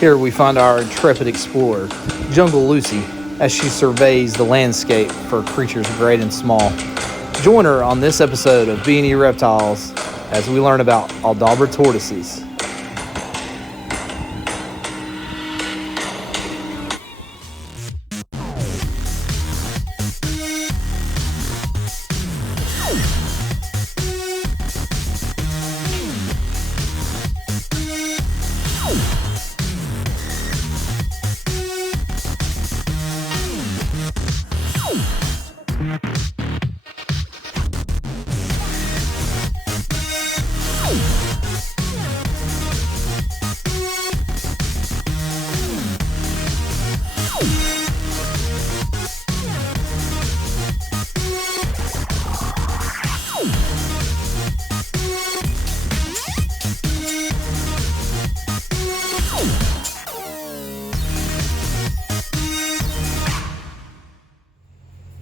Here we find our intrepid explorer, Jungle Lucy, as she surveys the landscape for creatures great and small. Join her on this episode of B&E Reptiles as we learn about Aldabra tortoises.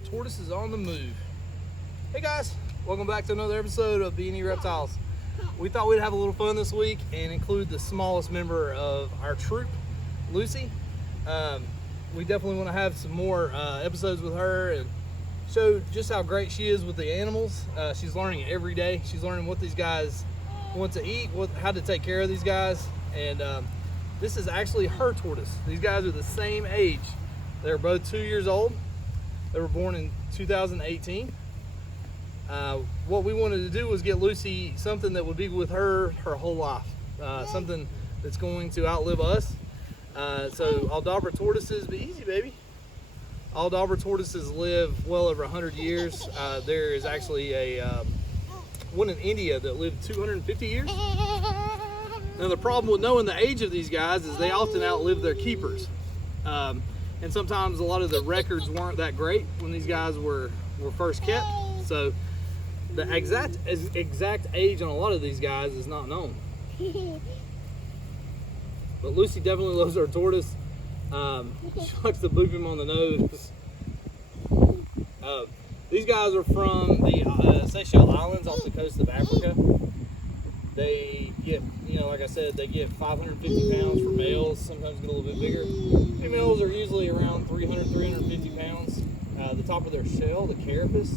Tortoise is on the move. Hey guys, welcome back to another episode of B&E Reptiles. We thought we'd have a little fun this week and include the smallest member of our troop, Lucy. We definitely want to have some more episodes with her and show just how great she is with the animals. She's learning every day. She's learning what these guys want to eat, how to take care of these guys. And this is actually her tortoise. These guys are the same age. They're both 2 years old. They were born in 2018. What we wanted to do was get Lucy something that would be with her whole life, something that's going to outlive us. So Aldabra tortoises, be easy, baby. Aldabra tortoises live well over 100 years. There is actually one in India that lived 250 years. Now the problem with knowing the age of these guys is they often outlive their keepers. And sometimes a lot of the records weren't that great when these guys were first kept. So the exact age on a lot of these guys is not known. But Lucy definitely loves our tortoise. She likes to boop him on the nose. These guys are from the Seychelles Islands off the coast of Africa. They get, like I said, they get 550 pounds for males, sometimes get a little bit bigger. Females are usually around 350 pounds. The top of their shell, the carapace,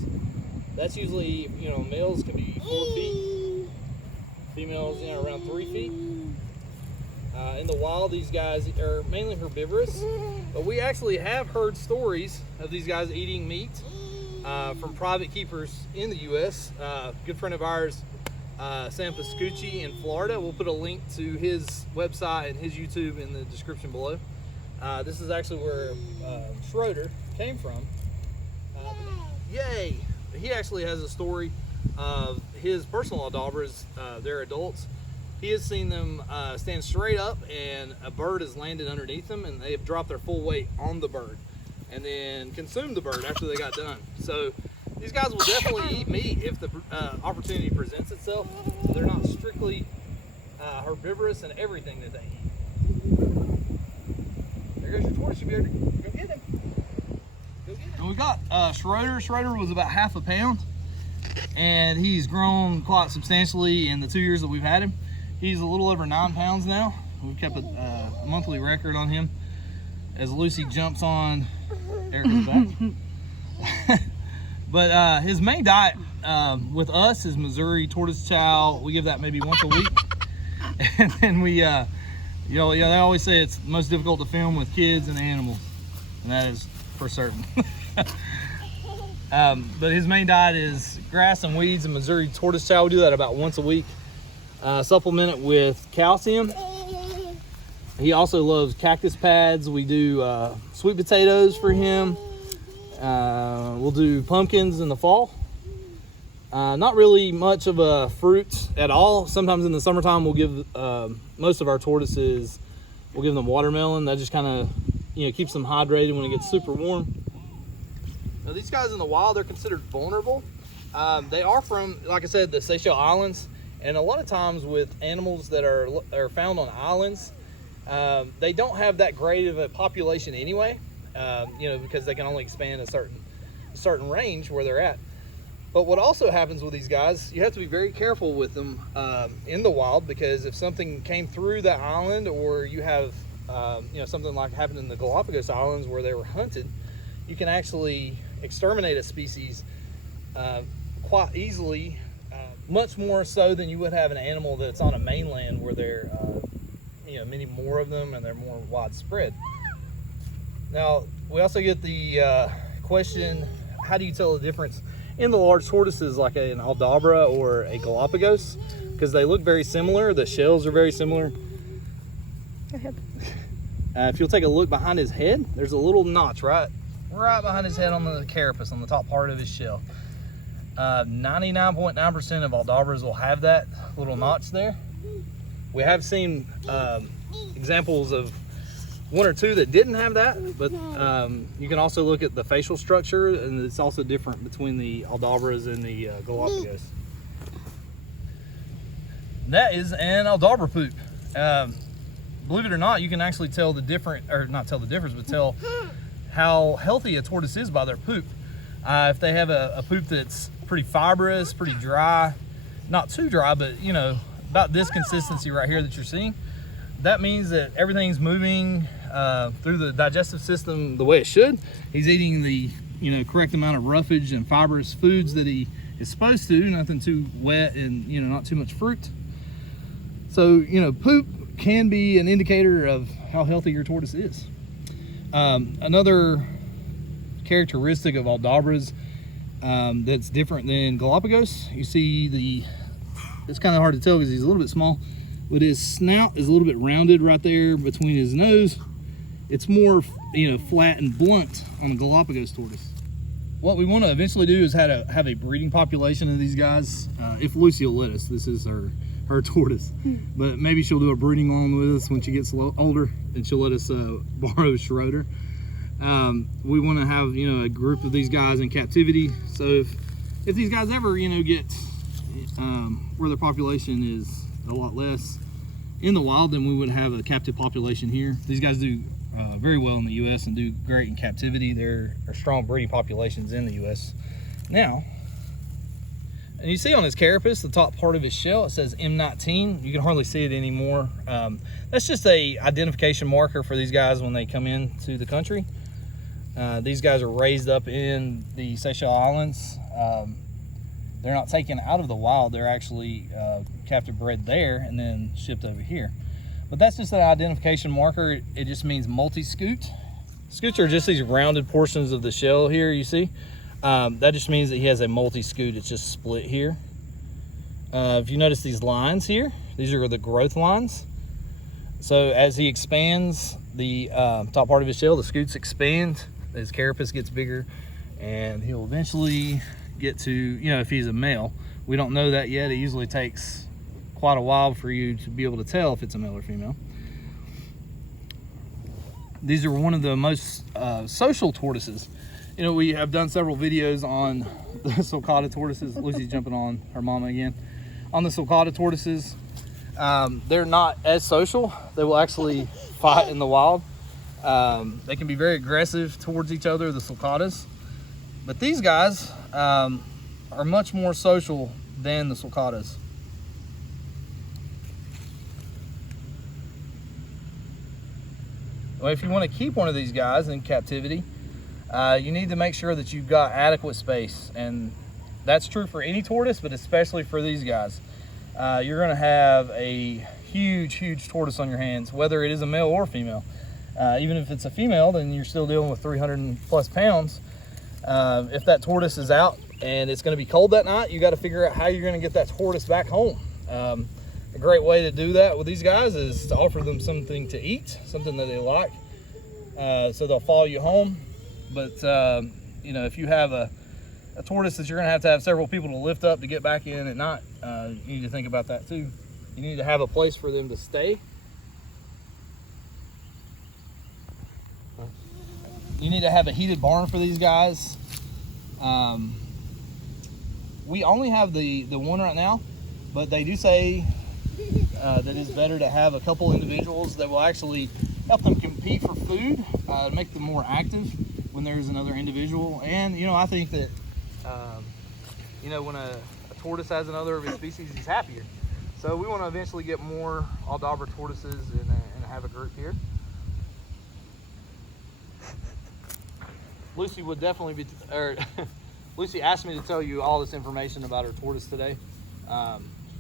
that's usually, males can be 4 feet, females, around 3 feet. In the wild, these guys are mainly herbivorous, but we actually have heard stories of these guys eating meat from private keepers in the U.S. Good friend of ours, Sam Pascucci in Florida. We'll put a link to his website and his YouTube in the description below. This is actually where Schroeder came from. Yay! He actually has a story of his personal Aldabras. They're adults. He has seen them stand straight up and a bird has landed underneath them and they have dropped their full weight on the bird and then consumed the bird after they got done. So these guys will definitely eat meat if the opportunity presents itself. So they're not strictly herbivorous in everything that they eat. There goes your tortoise. You better go get him. Go get him. And we got Schroeder. Schroeder was about half a pound, and he's grown quite substantially in the 2 years that we've had him. He's a little over 9 pounds now. We've kept a monthly record on him. As Lucy jumps on Erica's back. But his main diet with us is Missouri tortoise chow. We give that maybe once a week. And then we, they always say it's most difficult to film with kids and animals. And that is for certain. But his main diet is grass and weeds and Missouri tortoise chow. We do that about once a week. Supplement it with calcium. He also loves cactus pads. We do sweet potatoes for him. We'll do pumpkins in the fall. Not really much of a fruit at all. Sometimes in the summertime we'll give most of our tortoises, we'll give them watermelon. That just kind of keeps them hydrated when it gets super warm. Now these guys in the wild, they're considered vulnerable. They are from, like I said, the Seychelles Islands, and a lot of times with animals that are found on islands, they don't have that great of a population anyway. Because they can only expand a certain range where they're at. But what also happens with these guys, you have to be very careful with them in the wild, because if something came through that island, or you have you know, something like happened in the Galapagos Islands where they were hunted, you can actually exterminate a species quite easily, much more so than you would have an animal that's on a mainland where there you know, many more of them and they're more widespread. Now, we also get the question, how do you tell the difference in the large tortoises like an Aldabra or a Galapagos? Because they look very similar, the shells are very similar. Go ahead. If you'll take a look behind his head, there's a little notch right behind his head on the carapace, on the top part of his shell. 99.9% of Aldabras will have that little notch there. We have seen examples of one or two that didn't have that, but you can also look at the facial structure, and it's also different between the Aldabras and the Galapagos. That is an Aldabra poop. Believe it or not, you can actually tell the difference, or not tell the difference, but tell how healthy a tortoise is by their poop. If they have a poop that's pretty fibrous, pretty dry, not too dry, but you know, about this consistency right here that you're seeing, that means that everything's moving through the digestive system the way it should. He's eating the, you know, correct amount of roughage and fibrous foods that he is supposed to, nothing too wet and, you know, not too much fruit. So, you know, poop can be an indicator of how healthy your tortoise is. Another characteristic of Aldabras that's different than Galapagos, you see it's kind of hard to tell because he's a little bit small, but his snout is a little bit rounded right there between his nose. It's more, you know, flat and blunt on a Galapagos tortoise. What we want to eventually do is have a breeding population of these guys. If Lucy will let us, this is her tortoise, but maybe she'll do a breeding along with us when she gets older, and she'll let us borrow Schroeder. We want to have, you know, a group of these guys in captivity. So if these guys ever, you know, get where their population is a lot less in the wild, then we would have a captive population here. These guys do very well in the U.S. and do great in captivity. There are strong breeding populations in the U.S. now. And you see on his carapace, the top part of his shell, it says M19. You can hardly see it anymore. That's just a identification marker for these guys when they come into the country. These guys are raised up in the Seychelles Islands. They're not taken out of the wild. They're actually captive bred there and then shipped over here. But that's just an identification marker. It just means multi-scoot. Scoots are just these rounded portions of the shell here, you see. That just means that he has a multi-scoot. It's just split here. If you notice these lines here, these are the growth lines. So as he expands the top part of his shell, the scoots expand, his carapace gets bigger, and he'll eventually get to, you know, if he's a male. We don't know that yet. It usually takes quite a while for you to be able to tell if it's a male or female. These are one of the most social tortoises. You know, we have done several videos on the sulcata tortoises. Lucy's jumping on her mama again. On the sulcata tortoises, they're not as social. They will actually fight in the wild. They can be very aggressive towards each other, the sulcatas. But these guys are much more social than the sulcatas. Well, if you want to keep one of these guys in captivity, you need to make sure that you've got adequate space, and that's true for any tortoise, but especially for these guys. You're going to have a huge tortoise on your hands, whether it is a male or female. Even if it's a female, then you're still dealing with 300 plus pounds. If that tortoise is out and it's going to be cold that night, you got to figure out how you're going to get that tortoise back home. A great way to do that with these guys is to offer them something to eat, something that they like, so they'll follow you home. But you know, if you have a tortoise that you're going to have several people to lift up to get back in at night, you need to think about that too. You need to have a place for them to stay. You need to have a heated barn for these guys. We only have the one right now, but they do say that it's better to have a couple individuals that will actually help them compete for food, make them more active when there's another individual. And you know, I think that you know, when a tortoise has another of his species, he's happier. So we want to eventually get more Aldabra tortoises and have a group here. Lucy would definitely be, or Lucy asked me to tell you all this information about her tortoise today.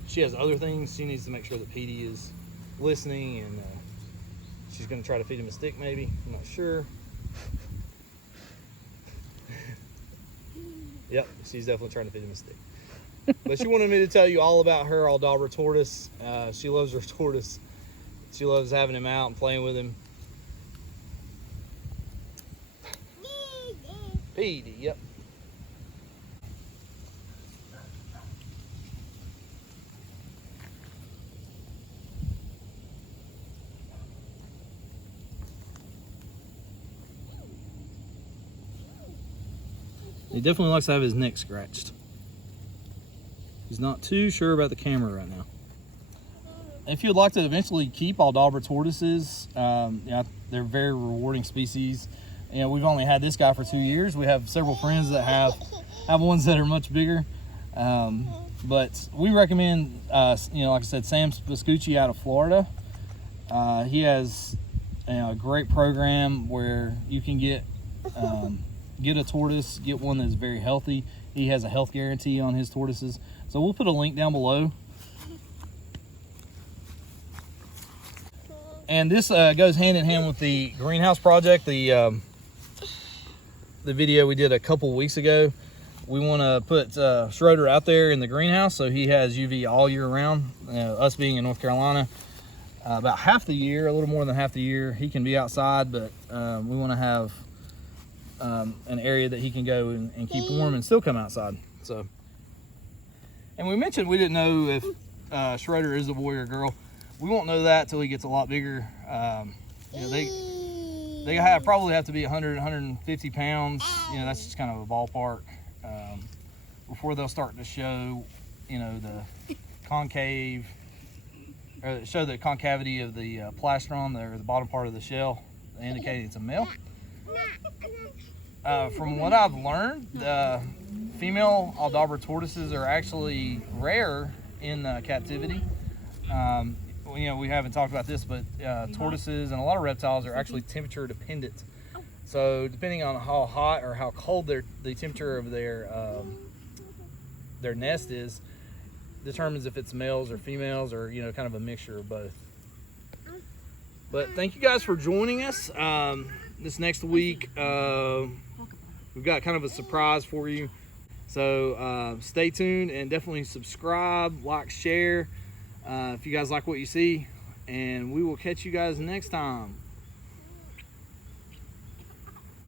She has other things. She needs to make sure that Petey is listening, and she's going to try to feed him a stick maybe. I'm not sure. Yep, she's definitely trying to feed him a stick. But she wanted me to tell you all about her Aldabra tortoise. She loves her tortoise. She loves having him out and playing with him. Petey, yep. He definitely likes to have his neck scratched. He's not too sure about the camera right now. If you'd like to eventually keep Aldabra tortoises, yeah, they're a very rewarding species. You know, we've only had this guy for 2 years. We have several friends that have ones that are much bigger. But we recommend, you know, like I said, Sam Pascucci out of Florida. He has a great program where you can get a tortoise, get one that's very healthy. He has a health guarantee on his tortoises. So we'll put a link down below. And this goes hand in hand with the greenhouse project, the video we did a couple weeks ago. We want to put Schroeder out there in the greenhouse so he has UV all year round. Us being in North Carolina, about half the year, a little more than half the year, he can be outside, but we want to have an area that he can go and keep warm and still come outside. So, and we mentioned we didn't know if Schroeder is a boy or girl. We won't know that till he gets a lot bigger. You know, they probably have to be 100, 150 pounds. You know, that's just kind of a ballpark before they'll start to show, you know, the concave, or show the concavity of the plastron, or the bottom part of the shell, indicating it's a male. From what I've learned, female Aldabra tortoises are actually rare in captivity. You know, we haven't talked about this, but tortoises and a lot of reptiles are actually temperature dependent. So depending on how hot or how cold the temperature of their nest is, determines if it's males or females, or, you know, kind of a mixture of both. But thank you guys for joining us. This next week, we've got kind of a surprise for you. So stay tuned and definitely subscribe, like, share if you guys like what you see. And we will catch you guys next time.